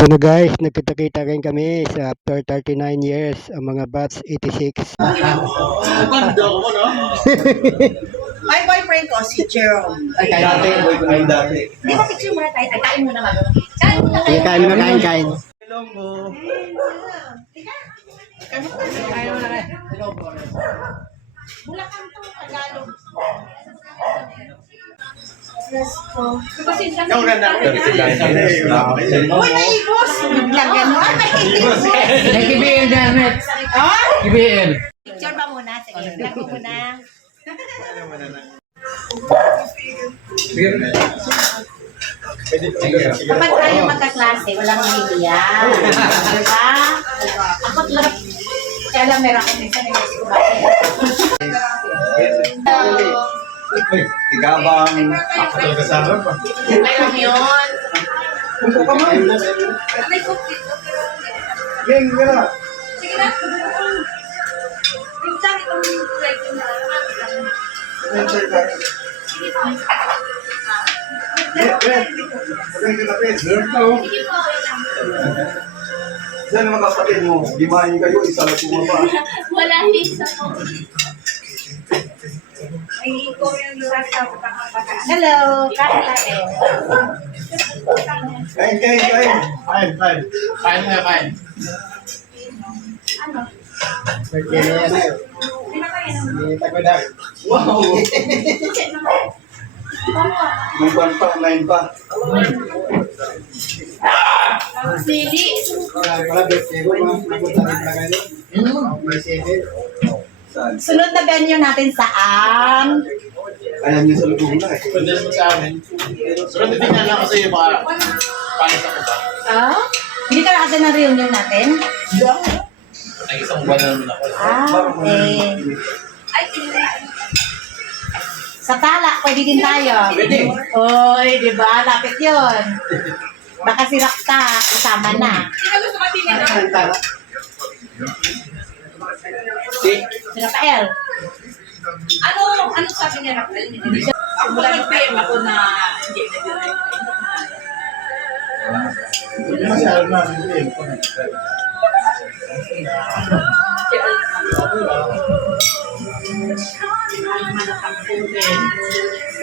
Ito na guys, nagkita-kita rin kami sa after 39 years ang mga batch 86. Maganda ko, no? My boyfriend ko, si Jerome. Ay, dati. Di ba picture muna tayo? Kain muna mag. Kain muna Sige, tayo. kain na kain. Ilonggo. Kain muna tayo. Bulacan to, Tagalog. Nauna na. Uy, naibos! Naglagan mo. Nag-IBL na, Met. Ah? IBL. Picture ba muna? Sige, vlog ko muna. Kapag tayo magkaklase, walang mahihiya. Diba? Ako lang. Kaya lang meron akong minsan na gusto ba? Tigabang. Ako talaga sa harap pa. Meron yun. Gang, gara. Sige na. Diyan naman kapatid mo. Limahin kayo, isa lang pumaba. Wala isa po. Hello, kain tayo. Kain. Kain. Kain na, kain. Wow! May ban pa, 9 pa. Sili. Saan? Sunod na venue natin saan? Ayan yung sa lubong na eh. Pwede naman sa amin. Pero titignan lang kasi yung mga panis ako ba? Ah? Hindi ka nakata na reunion natin? Ay, isang buwan na naman ako. Okay. Ay, sili. Sa Tala, pwede din tayo. Pwede. Oy, di ba? Lapit yun. Baka si Rakta, isama na. Sino gusto ka tinira? Si Rafael. Ano sabi niya, Rafael? Hindi siya. Ako nag-PM ako na hindi na direct.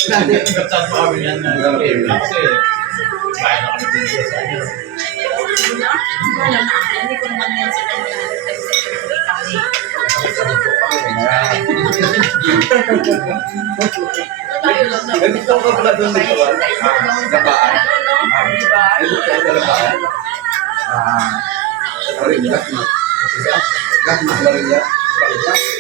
Nagkatsan pa kami yan na game lang kasi bayan na kami din sa inyo. Wala na. Hindi ko naman yan sa kanila. Ganito ka pala doon dito ba? Napaan? Diba? Ganito ka pala napaan? Sorry, gatma. Gatma, sorry, gatma.